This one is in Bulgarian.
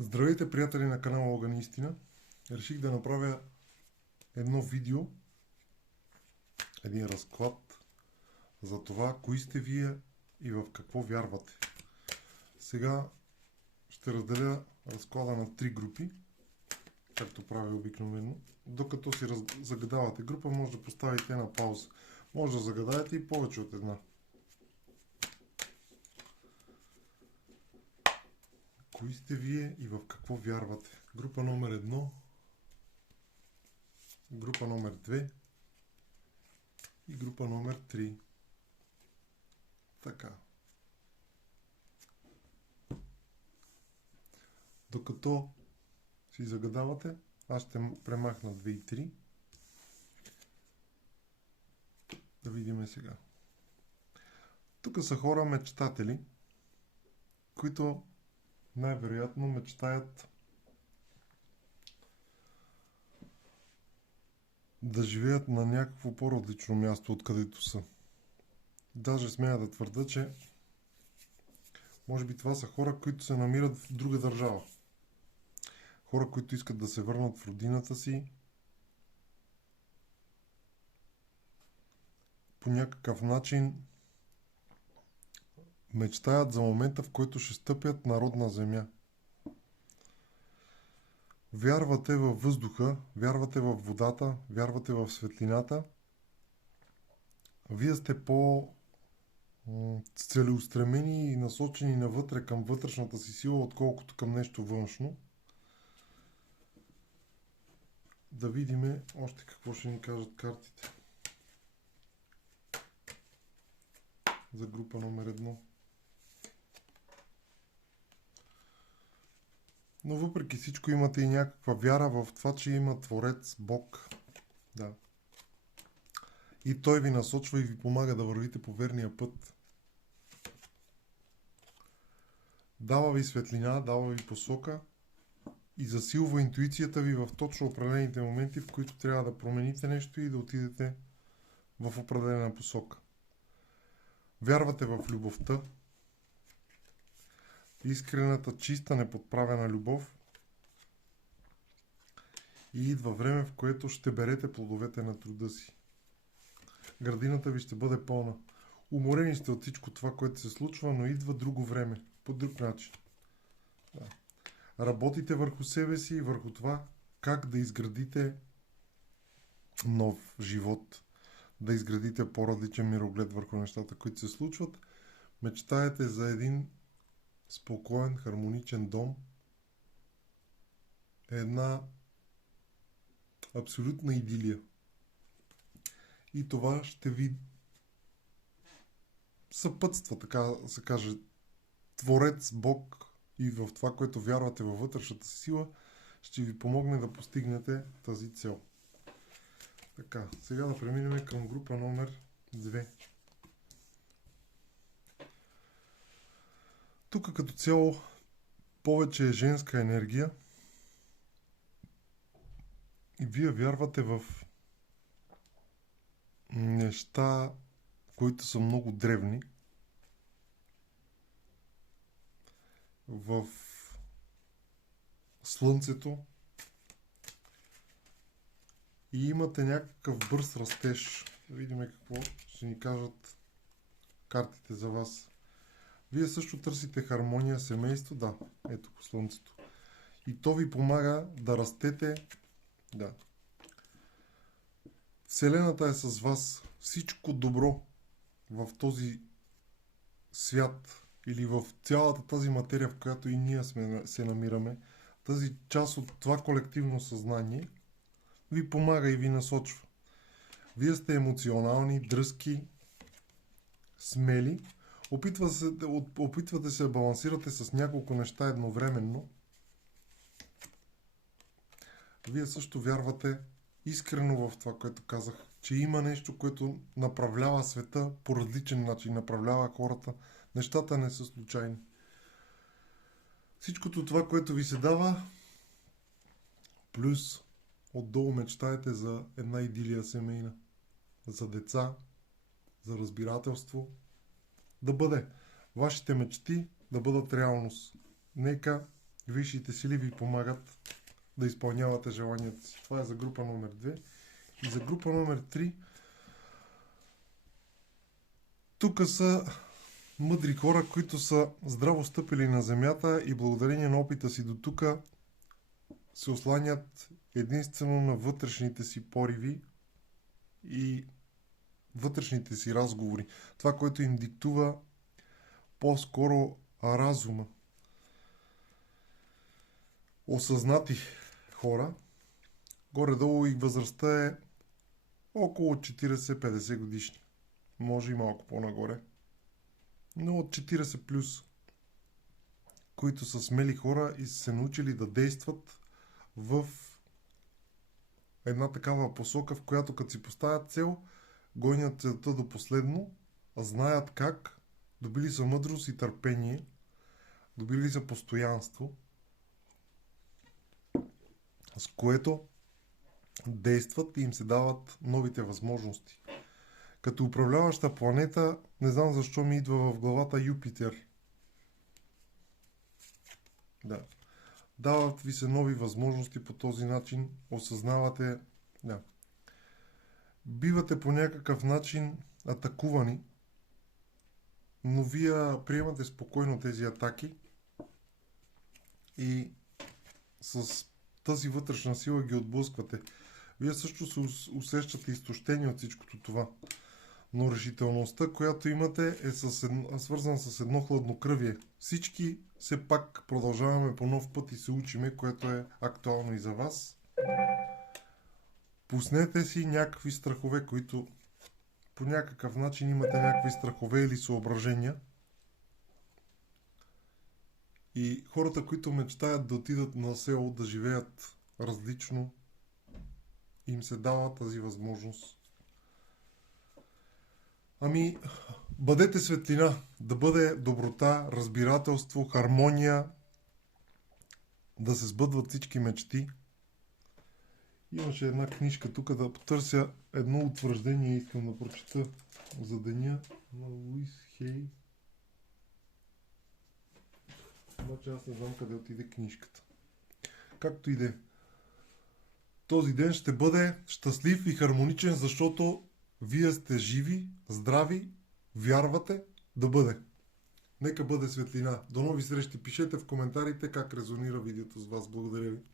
Здравейте, приятели на канала Огън и Истина. Реших да направя едно видео, един разклад за това, кои сте вие и в какво вярвате. Сега ще разделя разклада на 3 групи, както правя обикновено. Докато си загадавате група, може да поставите на пауза. Може да загадаете и повече от една. Кои сте вие и в какво вярвате? Група номер 1, група номер 2 и група номер 3. Така. Докато си загадавате, аз ще премахна 2 и 3. Да видим сега. Тук са хора мечтатели, които най-вероятно мечтаят да живеят на някакво по-различно място, откъдето са. Даже смея да твърда, че може би това са хора, които се намират в друга държава. Хора, които искат да се върнат в родината си по някакъв начин, мечтаят за момента, в който ще стъпят на родна земя. Вярвате във въздуха, вярвате във водата, вярвате в светлината. Вие сте целеустремени и насочени навътре към вътрешната си сила, отколкото към нещо външно. Да видим още какво ще ни кажат картите за група номер 1. Но въпреки всичко имате и някаква вяра в това, че има Творец, Бог. Да. И Той ви насочва и ви помага да вървите по верния път. Дава ви светлина, дава ви посока и засилва интуицията ви в точно определените моменти, в които трябва да промените нещо и да отидете в определена посока. Вярвате в любовта, искрената, чиста, неподправена любов, и идва време, в което ще берете плодовете на труда си. Градината ви ще бъде пълна. Уморени сте от всичко това, което се случва, но идва друго време, по друг начин. Да. Работите върху себе си и върху това как да изградите нов живот, да изградите по-различен мироглед върху нещата, които се случват. Мечтаете за един спокоен, хармоничен дом, една абсолютна идилия. И това ще ви съпътства, така да се каже, Творец, Бог, и в това, което вярвате във вътрешната си сила, ще ви помогне да постигнете тази цел. Така, сега да преминем към група номер 2. Тук като цяло повече е женска енергия и вие вярвате в неща, които са много древни, в Слънцето, и имате някакъв бърз растеж. Да видим какво ще ни кажат картите за вас. Вие също търсите хармония, семейство, да, ето по Слънцето. И то ви помага да растете, да. Вселената е с вас. Всичко добро в този свят или в цялата тази материя, в която и ние се намираме, тази част от това колективно съзнание, ви помага и ви насочва. Вие сте емоционални, дръзки, смели. Опитвате се да балансирате с няколко неща едновременно. Вие също вярвате искрено в това, което казах, че има нещо, което направлява света по различен начин, направлява хората. Нещата не са случайни. Всичкото това, което ви се дава, плюс отдолу мечтаете за една идилия семейна, за деца, за разбирателство, да бъде вашите мечти да бъдат реалност. Нека висшите сили ви помагат да изпълнявате желанията си. Това е за група номер 2. И за група номер 3, тук са мъдри хора, които са здраво стъпили на земята и благодарение на опита си до тук се осланят единствено на вътрешните си пориви и вътрешните си разговори. Това, което им диктува по-скоро разума. Осъзнати хора, горе-долу и възрастта е около 40-50 годишни. Може и малко по-нагоре. Но от 40 плюс, които са смели хора и са се научили да действат в една такава посока, в която като си поставят цел, гонят целта до последно, знаят как, добили са мъдрост и търпение, добили са постоянство, с което действат и им се дават новите възможности. Като управляваща планета, не знам защо ми идва в главата Юпитер. Да. Дават ви се нови възможности по този начин, осъзнавате, да. Бивате по някакъв начин атакувани, но вие приемате спокойно тези атаки и с тази вътрешна сила ги отблъсквате. Вие също се усещате изтощени от всичкото това. Но решителността, която имате, е свързана с едно хладнокръвие. Всички все пак продължаваме по нов път и се учиме, което е актуално и за вас. Пуснете си някакви страхове, които по някакъв начин имате някакви страхове или съображения. И хората, които мечтаят да отидат на село, да живеят различно, им се дава тази възможност. Ами, бъдете светлина, да бъде доброта, разбирателство, хармония, да се сбъдват всички мечти. Имаше една книжка тук, да потърся едно утвърждение, искам да прочета за деня на Луис Хей. Обаче аз не знам къде отиде книжката. Както и да е. Този ден ще бъде щастлив и хармоничен, защото вие сте живи, здрави, вярвате да бъде. Нека бъде светлина. До нови срещи. Пишете в коментарите как резонира видеото с вас. Благодаря ви.